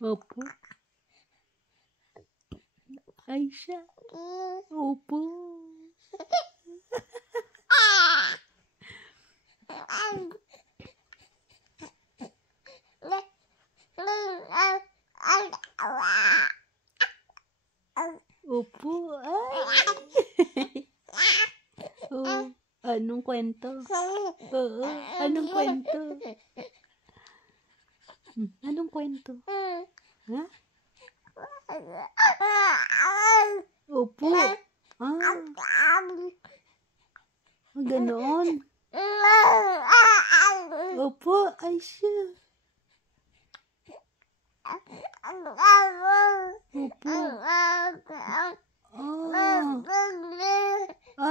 Opo. Aisha. Opo. Opo. Ay. Oh, anong kwento? Oo, anong kwento? Anong kwento? Ha? Opo. Ganoon. Opo, Aisha. Opo.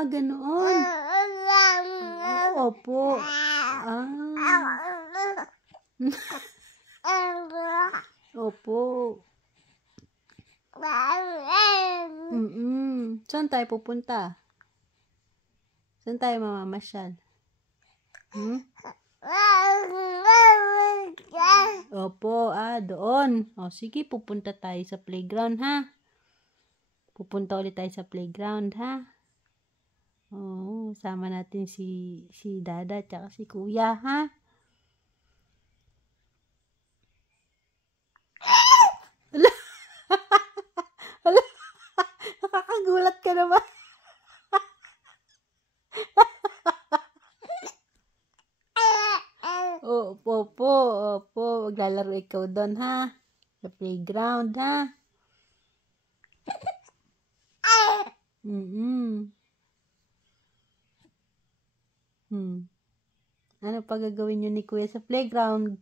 Ganoon. Opo. Opo. Saan tayo pupunta? Saan tayo mamamasyal? Opo, doon. O, sige, pupunta tayo sa playground, ha? Pupunta ulit tayo sa playground, ha? Oo, sama natin si Dada at si Kuya, ha? Hala, nakakagulat ka naman. Opo. Maglalaro ikaw doon, ha? Sa playground, ha? Ano pa gagawin nyo ni Kuya sa playground?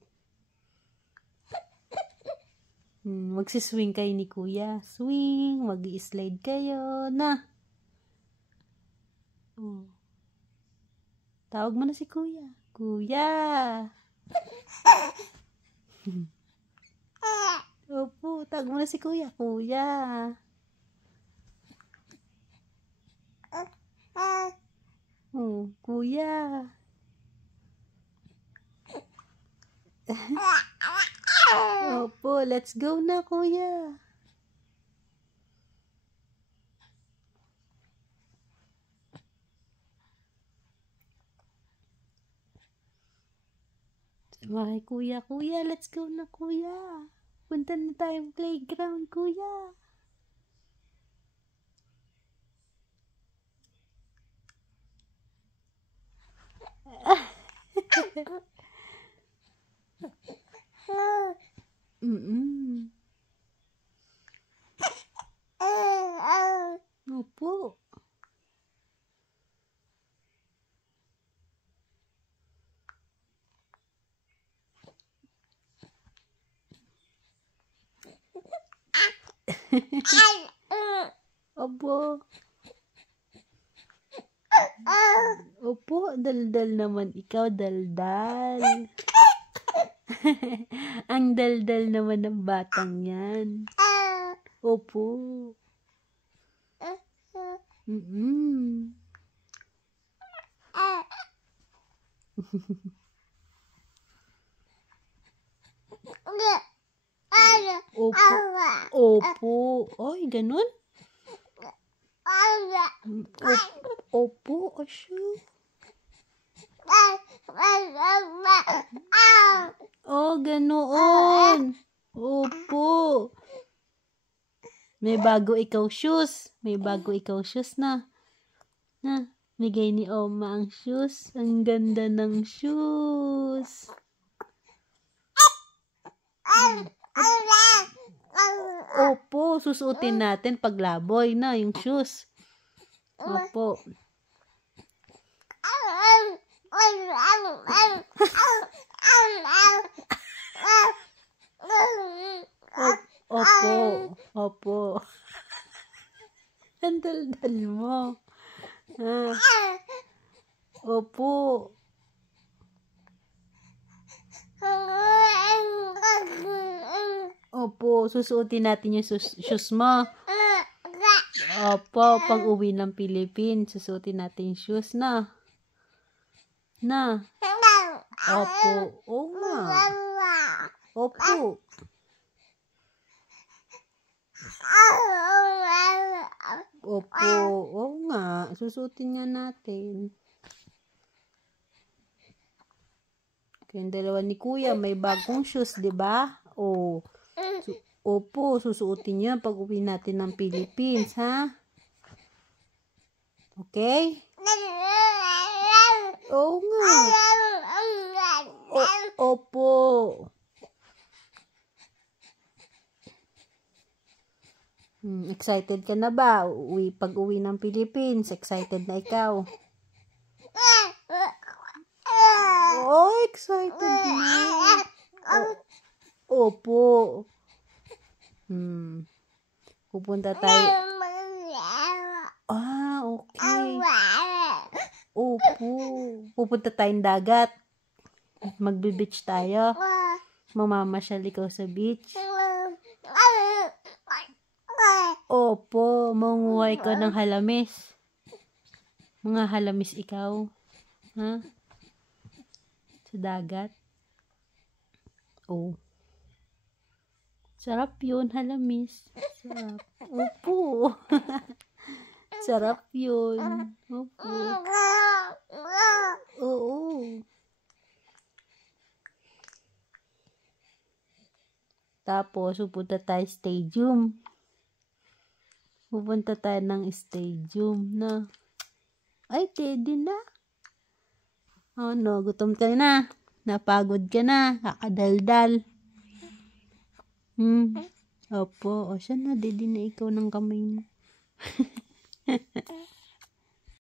Magsiswing kayo ni Kuya. Swing, mag-i-slide kayo, na. Tawag mo na si Kuya. Kuya! Opo, tawag mo na si Kuya. Kuya! Kuya! Opo, let's go na, Kuya. Ay, Kuya, let's go na, Kuya. Punta na tayong playground, Kuya. Opo. Opo. Opo, daldal naman ikaw, daldal. Ang daldal naman ng batang yan. Opo. Opo. Oy, ganun? Opo, asyo. Ganoon. Opo. May bago ikaw shoes. Na. Bigay ni Oma ang shoes. Ang ganda ng shoes. Opo, susuotin natin paglaboy na yung shoes. Opo. Opo. Ang daldal mo. Opo. Opo, susuotin natin yung shoes mo. Opo, pag uwi ng Philippines, susuotin natin yung shoes na. Opo. Oo nga. Opo. Opo. Oo nga. Susutin nga natin. Kayong dalawa ni Kuya, may bagong shoes, di ba? Oh. Opo, susuotin niya pag uwi natin ng Philippines, ha? Okay? Oo nga. Opo. Excited ka na ba? Pag uwi ng Philippines, excited na ikaw? Oh, excited na. Opo. Pupunta tayo. Okay. Opo. Pupunta tayong dagat. Magbe-beach tayo. Mamamasyal ikaw sa beach. Opo. Manguhay ko ng halamis. Mga halamis ikaw. Ha? Sa dagat. Oh. Sarap yun, halamis. Sarap. Opo. Sarap yun. Opo. Oo. Tapos, pupunta tayo stadium. Pupunta tayo ng stadium na. Ay, pwede na. Ano, gutom ka na. Napagod ka na. Kakadaldal. Opo. O siya na, didi na ikaw ng kamay mo.